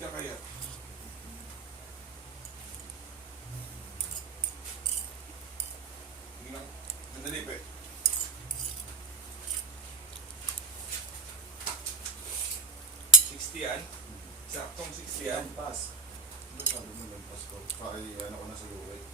ka kaya? Hindi na. Mandali pa eh. Saktong 60 yan. Lampas. Ano sabi mo lampas ko? Paki ano ko na sa luway.